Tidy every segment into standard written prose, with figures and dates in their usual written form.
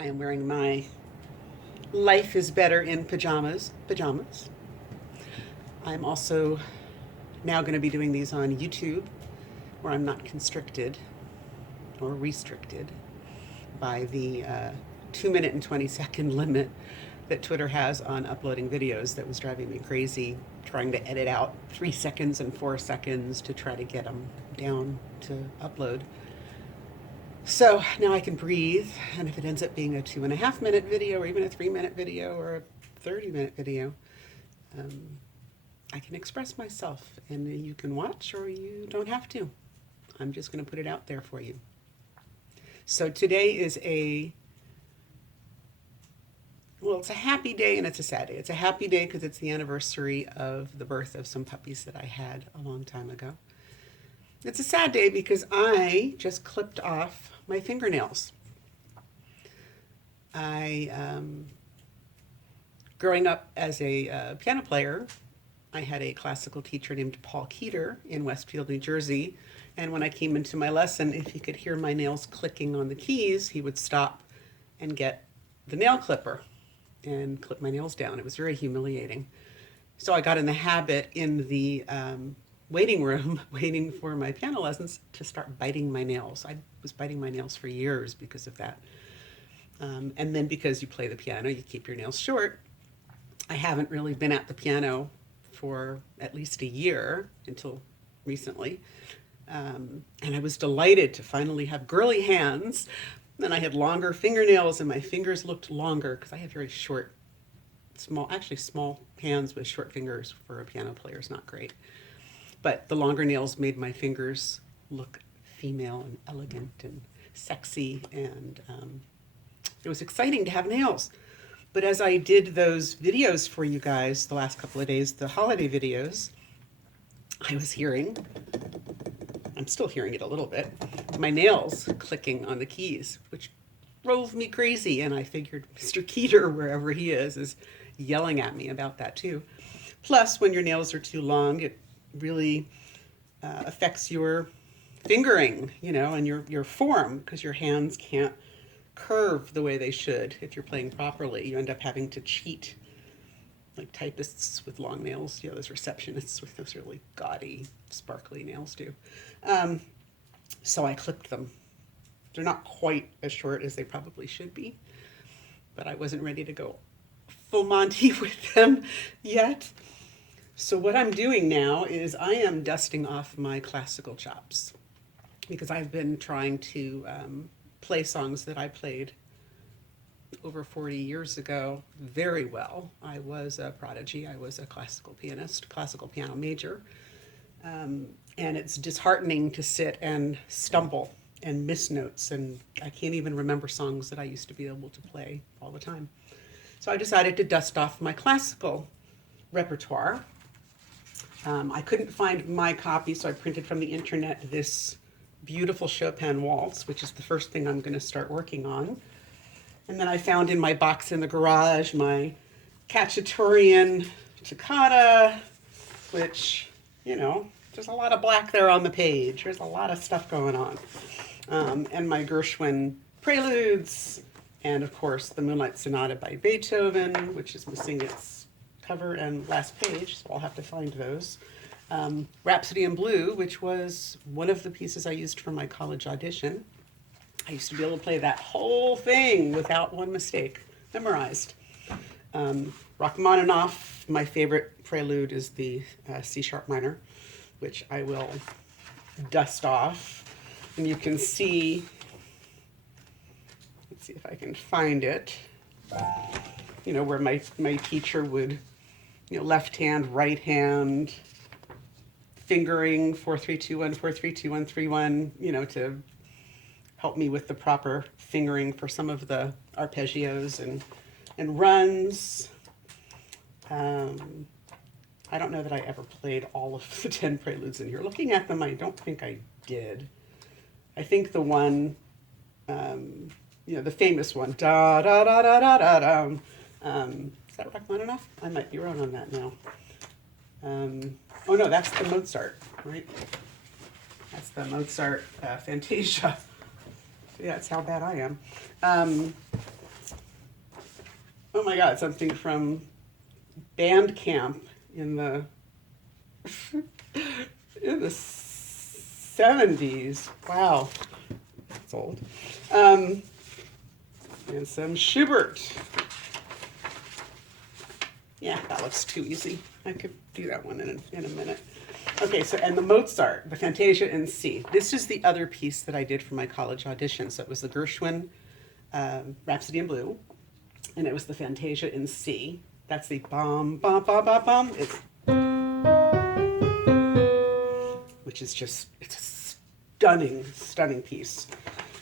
I am wearing my Life is Better in pajamas. I'm also now going to be doing these on YouTube where I'm not constricted or restricted by the 2 minute and 20-second limit that Twitter has on uploading videos that was driving me crazy, trying to edit out 3 seconds and 4 seconds to try to get them down to upload. So now I can breathe, and if it ends up being a 2.5 minute video, or even a 3 minute video, or a 30-minute video, I can express myself, and you can watch or you don't have to. I'm just going to put it out there for you. So today is it's a happy day and it's a sad day. It's a happy day because it's the anniversary of the birth of some puppies that I had a long time ago. It's a sad day because I just clipped off my fingernails. Growing up as a piano player, I had a classical teacher named Paul Keeter in Westfield, New Jersey. And when I came into my lesson, if he could hear my nails clicking on the keys, he would stop and get the nail clipper and clip my nails down. It was very humiliating. So I got in the habit in the waiting room, waiting for my piano lessons, to start biting my nails. I was biting my nails for years because of that. And then because you play the piano, you keep your nails short. I haven't really been at the piano for at least a year until recently. And I was delighted to finally have girly hands. And I had longer fingernails and my fingers looked longer because I have very short, small hands with short fingers for a piano player is not great. But the longer nails made my fingers look female and elegant and sexy, and it was exciting to have nails. But as I did those videos for you guys the last couple of days, the holiday videos, I was I'm still hearing it a little bit, my nails clicking on the keys, which drove me crazy. And I figured Mr. Keeter, wherever he is yelling at me about that too. Plus, when your nails are too long, it really affects your fingering, and your form, because your hands can't curve the way they should if you're playing properly. You end up having to cheat, like typists with long nails, those receptionists with those really gaudy, sparkly nails do. So I clipped them. They're not quite as short as they probably should be, but I wasn't ready to go full Monty with them yet. So what I'm doing now is I am dusting off my classical chops, because I've been trying to play songs that I played over 40 years ago very well. I was a prodigy. I was a classical pianist, classical piano major. And it's disheartening to sit and stumble and miss notes. And I can't even remember songs that I used to be able to play all the time. So I decided to dust off my classical repertoire. I couldn't find my copy, so I printed from the internet this beautiful Chopin waltz, which is the first thing I'm going to start working on. And then I found in my box in the garage my Cacciatorian toccata, which, there's a lot of black there on the page. There's a lot of stuff going on. And my Gershwin Preludes, and of course the Moonlight Sonata by Beethoven, which is missing its cover and last page, so I'll have to find those. Rhapsody in Blue, which was one of the pieces I used for my college audition. I used to be able to play that whole thing without one mistake, memorized. Rachmaninoff, my favorite prelude is the C-sharp minor, which I will dust off. And you can see, let's see if I can find it, where my teacher would, left hand, right hand, fingering 4-3-2-1, 4-3-2-1, 3-1, to help me with the proper fingering for some of the arpeggios and runs. I don't know that I ever played all of the 10 preludes in here. Looking at them, I don't think I did. I think the one, the famous one, da da da da da da da. Is that Rachmaninoff? I might be wrong on that now. Oh no, that's the Mozart, right? That's the Mozart Fantasia. Yeah, that's how bad I am. oh my God, something from band camp in the in the 70s. Wow, that's old. And some Schubert. Yeah, that looks too easy. I could do that one in a minute. Okay, so, and the Mozart, the Fantasia in C. This is the other piece that I did for my college audition. So it was the Gershwin Rhapsody in Blue, and it was the Fantasia in C. That's the bum, bum, bum, bum, bum. It's, which is just, it's a stunning, stunning piece.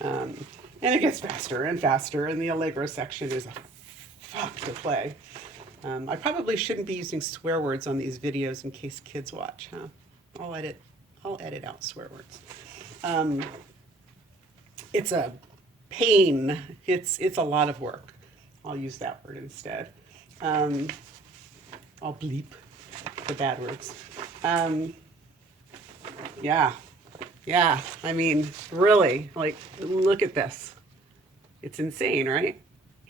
And it gets faster and faster, and the Allegro section is a fuck to play. I probably shouldn't be using swear words on these videos in case kids watch, huh? I'll edit out swear words. It's a pain. It's a lot of work. I'll use that word instead. I'll bleep the bad words. Yeah. I mean, really, like, look at this. It's insane, right?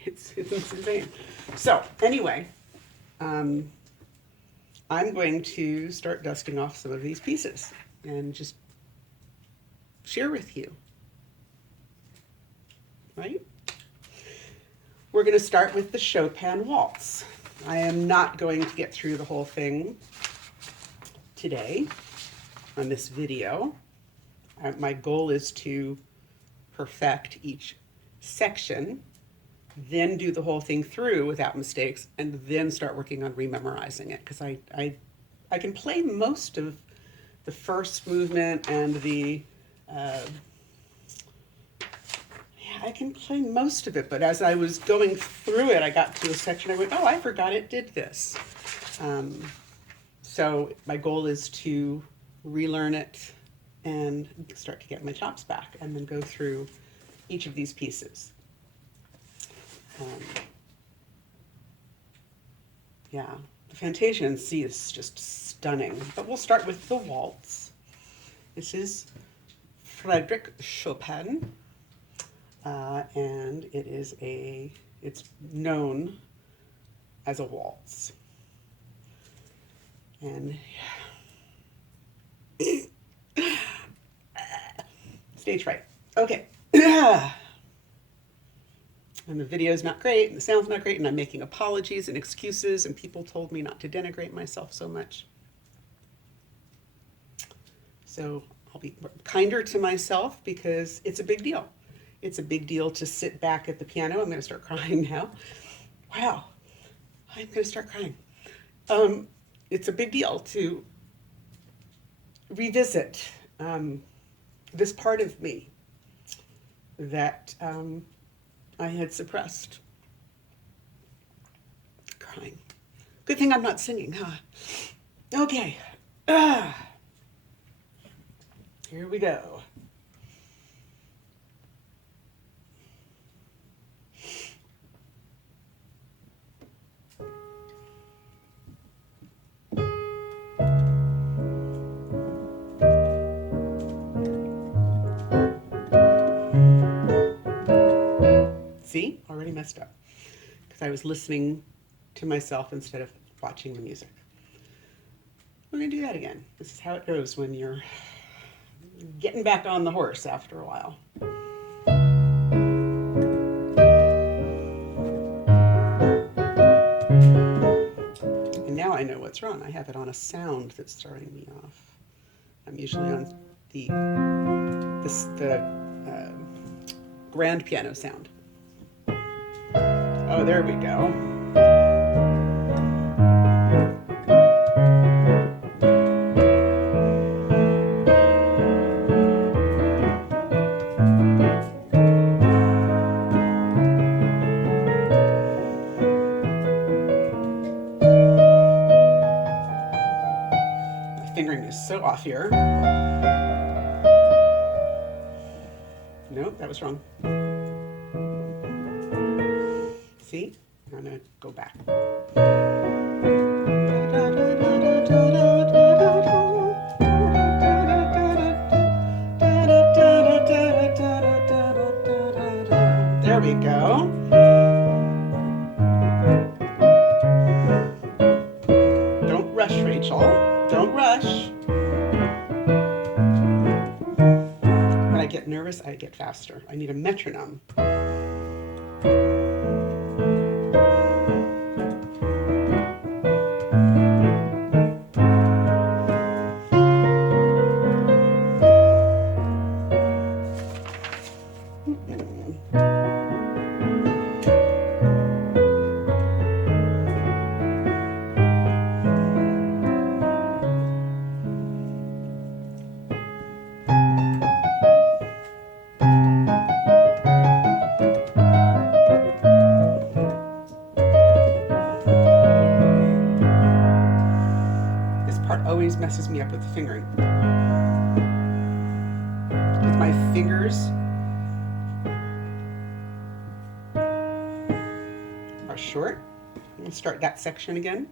It's insane. So anyway, I'm going to start dusting off some of these pieces and just share with you, right? We're going to start with the Chopin waltz. I am not going to get through the whole thing today on this video. My goal is to perfect each section, then do the whole thing through without mistakes, and then start working on rememorizing it, because I can play most of the first movement and the I can play most of it, but as I was going through it, I got to a section, I went, oh, I forgot it did this. So my goal is to relearn it and start to get my chops back, and then go through each of these pieces. Yeah, the Fantasia in C is just stunning, but we'll start with the waltz. This is Frédéric Chopin, and it's known as a waltz. And stage fright. Okay. And the video's not great, and the sound's not great, and I'm making apologies and excuses, and people told me not to denigrate myself so much. So I'll be kinder to myself, because it's a big deal. It's a big deal to sit back at the piano. I'm going to start crying now. Wow. I'm going to start crying. It's a big deal to revisit this part of me that I had suppressed. Crying. Good thing I'm not singing, huh? Okay. Here we go. See, already messed up, because I was listening to myself instead of watching the music. We're going to do that again. This is how it goes when you're getting back on the horse after a while. And now I know what's wrong. I have it on a sound that's throwing me off. I'm usually on the grand piano sound. Oh, there we go. My fingering is so off here. Nope, that was wrong. See? I'm going to go back. There we go. it faster. I need a metronome. Always messes me up with the fingering. With my fingers are short. I'm going to start that section again.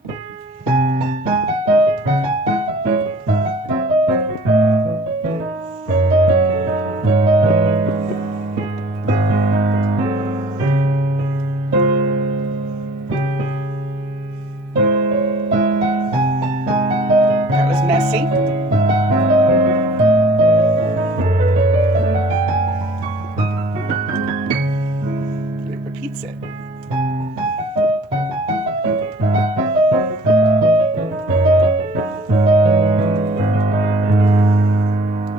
Messy. And it repeats it.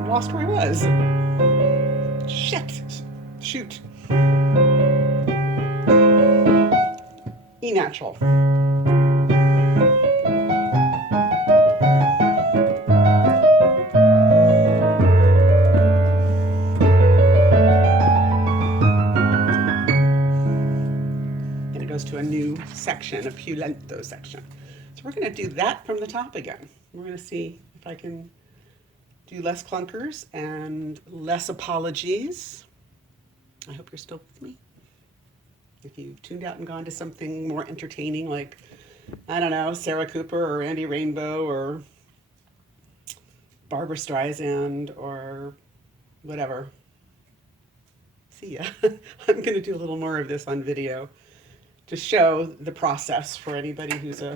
I lost where I was. Shit. Shoot. E natural. To a new section, a più lento section. So we're going to do that from the top again. We're going to see if I can do less clunkers and less apologies. I hope you're still with me. If you've tuned out and gone to something more entertaining like, I don't know, Sarah Cooper or Andy Rainbow or Barbra Streisand or whatever, see ya. I'm going to do a little more of this on video to show the process for anybody who's a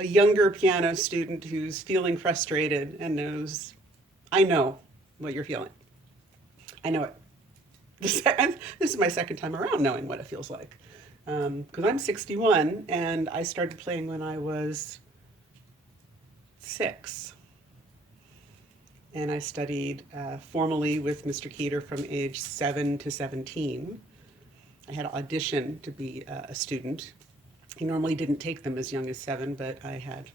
younger piano student who's feeling frustrated and knows, I know what you're feeling. I know it. This is my second time around knowing what it feels like. Because I'm 61 and I started playing when I was 6. And I studied formally with Mr. Keeter from age 7 to 17. I had to audition to be a student. He normally didn't take them as young as 7, but I had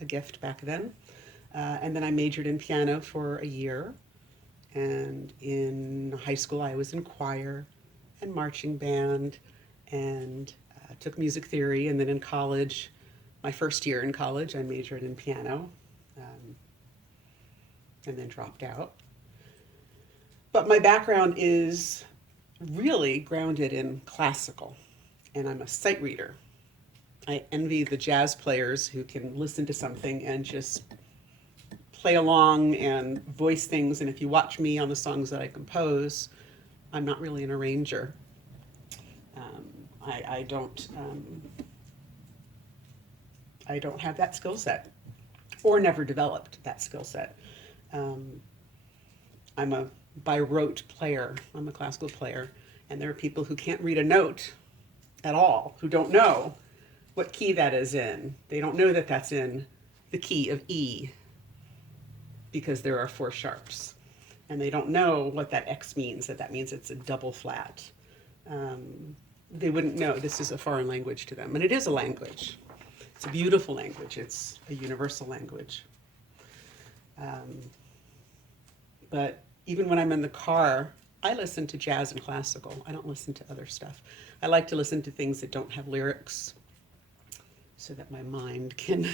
a gift back then. And then I majored in piano for a year. And in high school, I was in choir and marching band and took music theory. And then in college, my first year in college, I majored in piano and then dropped out. But my background is really grounded in classical, and I'm a sight reader. I envy the jazz players who can listen to something and just play along and voice things. And if you watch me on the songs that I compose, I'm not really an arranger. I don't have that skill set, or never developed that skill set. I'm a by rote player. I'm a classical player, and there are people who can't read a note at all, who don't know what key that is in. They don't know that that's in the key of E because there are 4 sharps, and they don't know what that X means, that means it's a double flat. They wouldn't know. This is a foreign language to them, and it is a language. It's a beautiful language. It's a universal language. But even when I'm in the car, I listen to jazz and classical. I don't listen to other stuff. I like to listen to things that don't have lyrics so that my mind can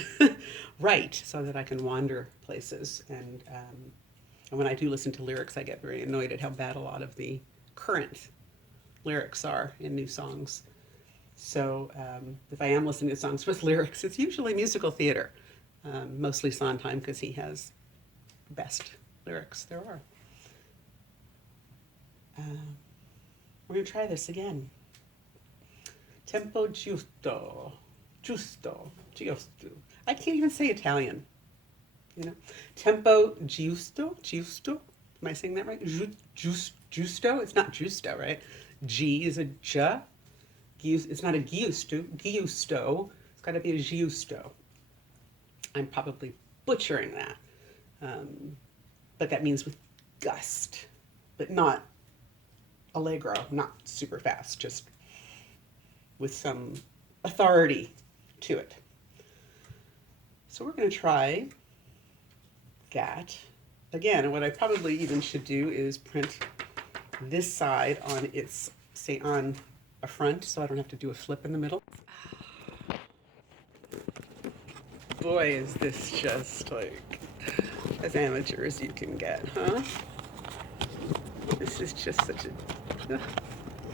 write, so that I can wander places. And when I do listen to lyrics, I get very annoyed at how bad a lot of the current lyrics are in new songs. So if I am listening to songs with lyrics, it's usually musical theater, mostly Sondheim, because he has the best lyrics there are. We're going to try this again. Tempo giusto, giusto, giusto. I can't even say Italian, you know. Tempo giusto, giusto, Am I saying that right? Justo? It's not justo, right? G is a J. It's not a giusto. It's got to be a giusto. I'm probably butchering that. But that means with gust, but not allegro, not super fast, just with some authority to it. So we're going to try that. Again, what I probably even should do is print this side on its, say, on a front, so I don't have to do a flip in the middle. Boy, is this just like as amateur as you can get, huh? This is just such a...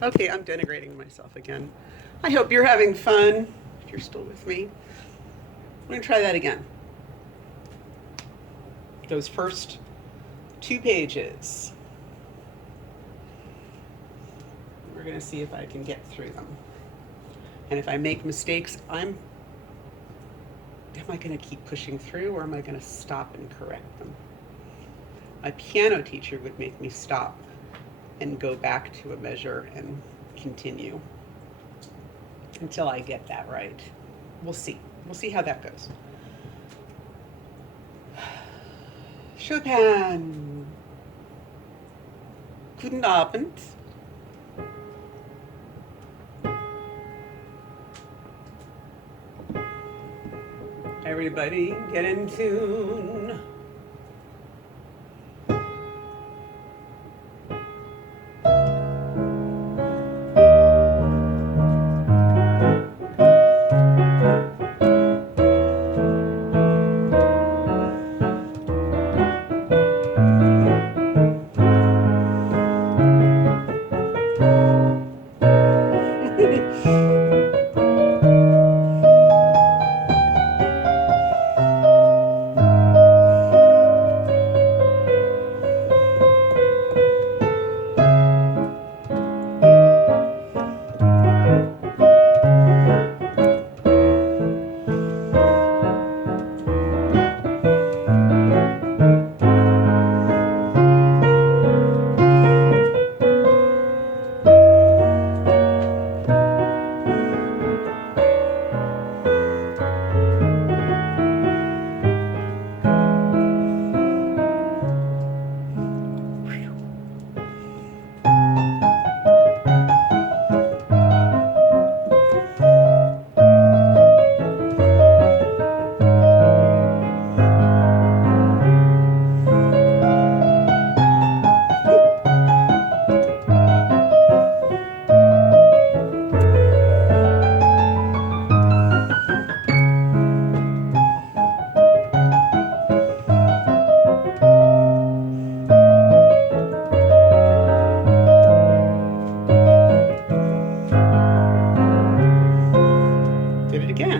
Okay, I'm denigrating myself again. I hope you're having fun, if you're still with me. I'm going to try that again. Those first 2 pages. We're going to see if I can get through them. And if I make mistakes, am I going to keep pushing through, or am I going to stop and correct them? My piano teacher would make me stop and go back to a measure and continue until I get that right. We'll see. We'll see how that goes. Chopin. Guten Abend. Everybody get in tune.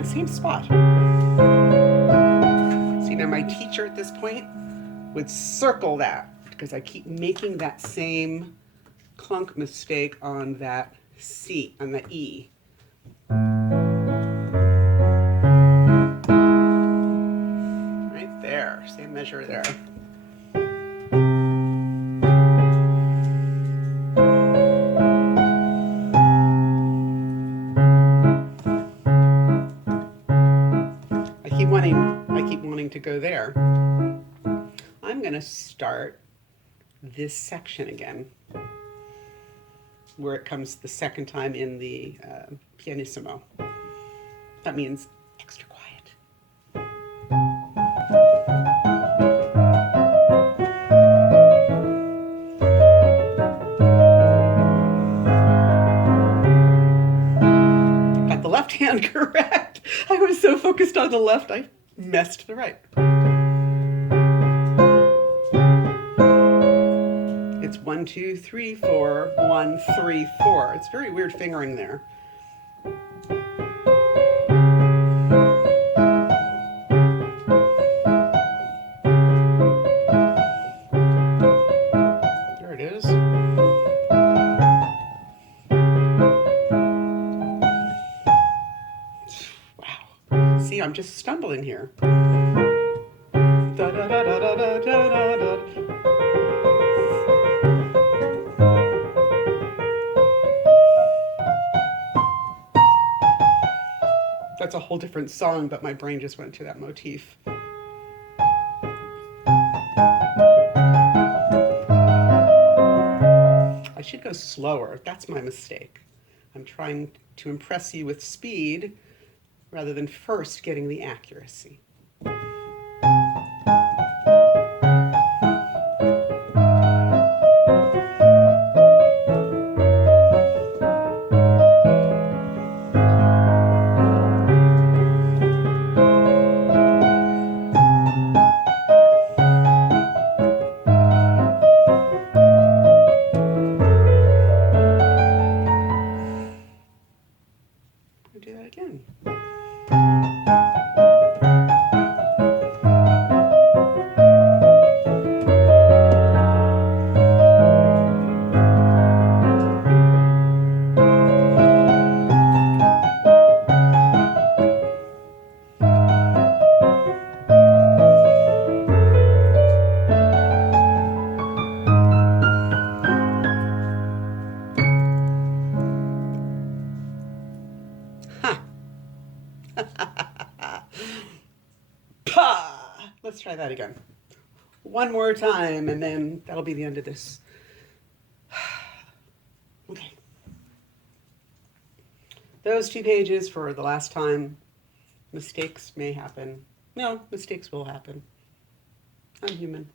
Same spot. See, now my teacher at this point would circle that because I keep making that same clunk mistake on that C, on the E. Right there, same measure there. I keep wanting to go there. I'm going to start this section again, where it comes the second time in the pianissimo. That means extra quiet. Got the left hand correct. I was so focused on the left, I messed the right. It's 1, 2, 3, 4, 1, 3, 4. It's very weird fingering there. There it is. Wow. See, I'm just stumbling here. Da, da, da, da, da, da, da, da. That's a whole different song, but my brain just went to that motif. I should go slower. That's my mistake. I'm trying to impress you with speed rather than first getting the accuracy. Do that again. Let's try that again. One more time, and then that'll be the end of this. Okay. Those 2 pages for the last time. Mistakes may happen. No, mistakes will happen. I'm human.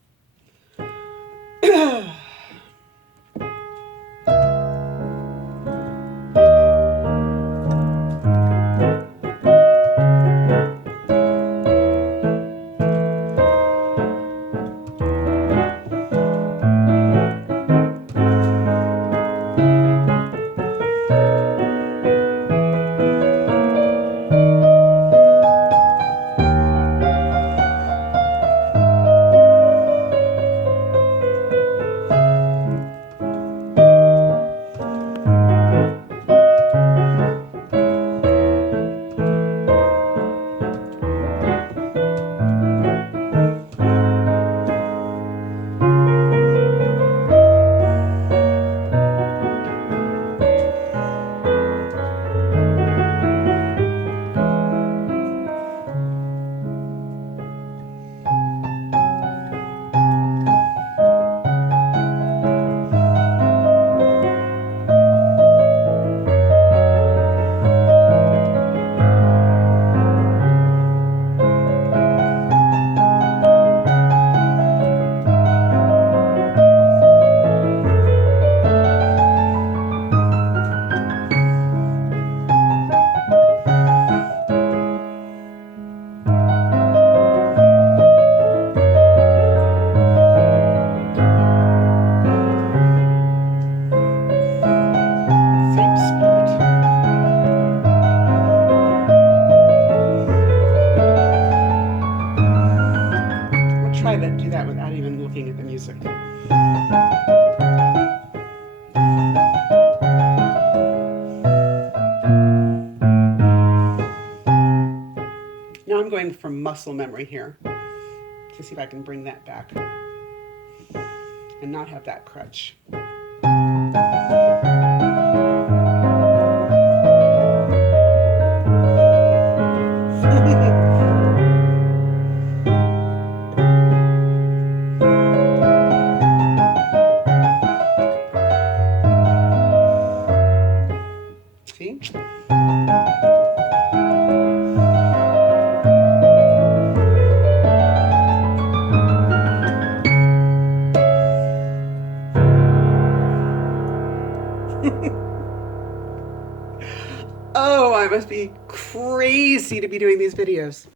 Do that without even looking at the music. Now I'm going from muscle memory here to see if I can bring that back and not have that crutch. See? Oh, I must be crazy to be doing these videos.